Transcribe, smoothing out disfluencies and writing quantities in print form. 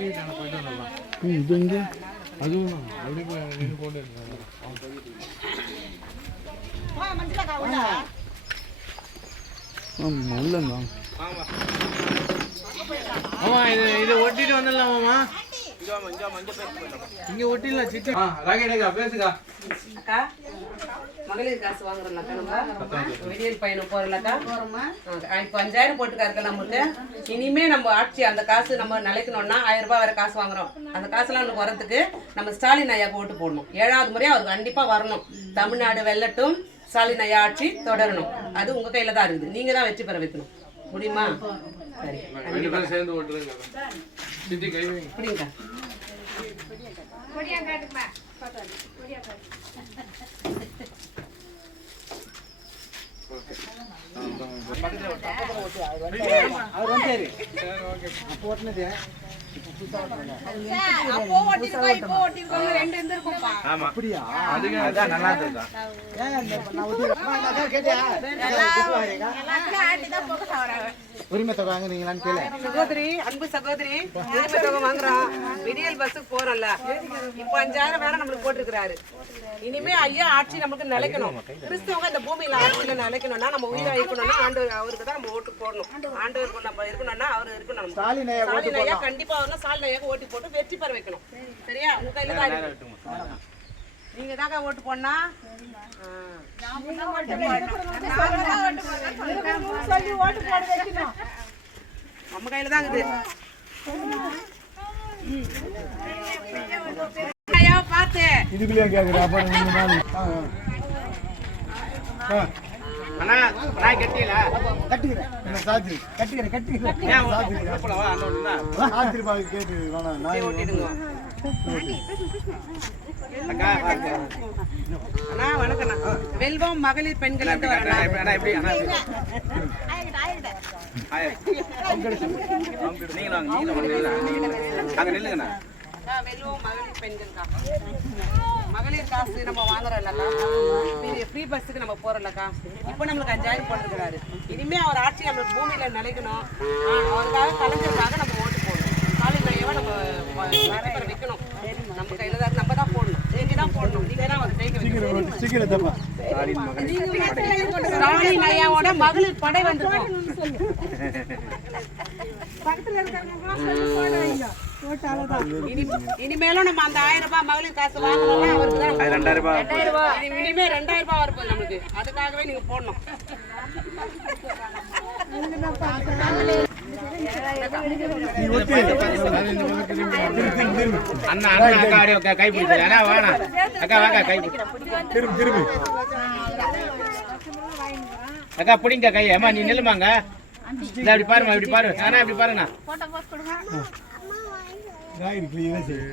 இது இங்க அதுவும் அப்படி நின்று கொண்டு உள்ளங்க ஆமா இதை ஒட்டிட்டு வந்துடலாமாம்மா இங்க ஒட்டிடலாம் சிட்டு ராகேடா பேசுக்கா அக்கா மகளிர் காசு வாங்குறோம்லக்கா நம்ம வெளியில் பயணம் போறோம்லக்கா இப்போ 5000 போட்டுக்காருக்கா நம்மளுக்கு இனிமே நம்ம ஆட்சி அந்த காசு நம்ம நிலைக்கணும்னா 1000 ரூபாய் வரை காசு வாங்குறோம் அந்த காசுலாம் நமக்கு வரதுக்கு நம்ம ஸ்டாலின் ஐயாவுக்கு ஓட்டு போடணும் 7வது முறையா அவர் கண்டிப்பா வரணும் தமிழ்நாடு வெல்லட்டும் ஸ்டாலின் ஐயா ஆட்சி தொடரணும் அது உங்க கையில தான் இருக்குது நீங்க தான் வெற்றி பெற வைக்கணும் முடியுமா சரி சேர்ந்து ஓட்டுறேன் சிட்டி கை வைங்க புரியுங்க அவர் வந்தாரு அப்போ ஓட்டுனது அப்படியா அதான் நல்லா இருந்தது உரிமை தொகை வாங்குறீங்களான்னு கேளு சகோதரி அன்பு சகோதரி உரிமை தொகை வாங்குறோம் விடியல் பஸ்ஸுக்கு போறோம்ல இப்போ 5000 வேற நம்மளுக்கு போட்டிருக்கிறாரு இனிமே ஐயா ஆட்சி நமக்கு நிலைக்கணும் கிறிஸ்தவங்க இந்த பூமியில ஆட்சியில நிலைக்கணும்னா நம்ம உயிரா இருக்கணும்னா ஆண்டவர் அவருக்கு தான் நம்ம ஓட்டு போடணும் ஆண்டவருக்கு நம்ம இருக்கணும்னா அவர் இருக்கணும் ஸ்டாலின் ஐயா கண்டிப்பா வரணும் ஸ்டாலின் ஐயாக்கு ஓட்டு போட்டு வெற்றி பெற வைக்கணும் சரியா உங்க கையில தான் இருக்கு நீங்க தாங்க ஓட்டு போடனா நம்ம கையில தான் இருக்குது ஐயா பாத்து இதுக்குள்ளே கேக்குறா அண்ணா நாய் கட்டியல கட்டிக்கிறேன் என்ன சாத்தி கட்டிக்கிறேன் ஏன் போலாம் அந்த ஒண்ணுனா சாத்தி பாய் கேட்டு வேணா நாய் ஓட்டிடுங்க அக்கா அண்ணா வணக்கம் அண்ணா வெல்வம் மகளிர் பெண்கள் வந்து வரலாம் அண்ணா எப்படி அண்ணா நீங்க அங்க நில்லுங்கண்ணா வெல்வம் மகளிர் பெண்கள்க்கா மகளிர் காசு நம்ம வாங்குறோம்லக்கா ஃப்ரீ பஸ்ஸுக்கு நம்ம போறோம்லக்கா இப்போ நம்மளுக்கு 5000 போட்டுருக்கிறாரு இனிமே அவர் ஆட்சி நம்மளுக்கு பூமியில நிலைக்கணும் அவருக்காக கலைஞருக்காக நம்ம ஓட்டு போடணும் ஸ்டாலின் ஐயாவை நம்ம வைக்கணும் நம்ம கையில தான் நம்ம தான் போடணும் நீங்க தான் போடணும் நீங்க தான் அவர் ஜெயிக்க வைக்கணும் ஸ்டாலின் ஐயாவோட மகளிர் படை வந்திருக்கோம் இனிமேலும் நம்ம அந்த 1000 ரூபாய் மகளிர் காசு வாங்கணும்னா அவருக்கு தான் 2000 ரூபாய் இனிமே 2000 ரூபாய் வரப்போகுது நம்மளுக்கு அதுக்காகவே நீங்க போடணும் அண்ணா அக்கா கை பிடிச்சல அண்ணா வாடா அக்கா வாங்க கை திரும்பி அக்கா பிடிங்க கை அம்மா நீ நில்லுமாங்க இந்த அப்படி பாருமா இப்படி பாரு அண்ணா இப்படி பாருண்ணா போட்டோ போஸ்ட் கொடுங்க ராய் கிளீனா செய்ய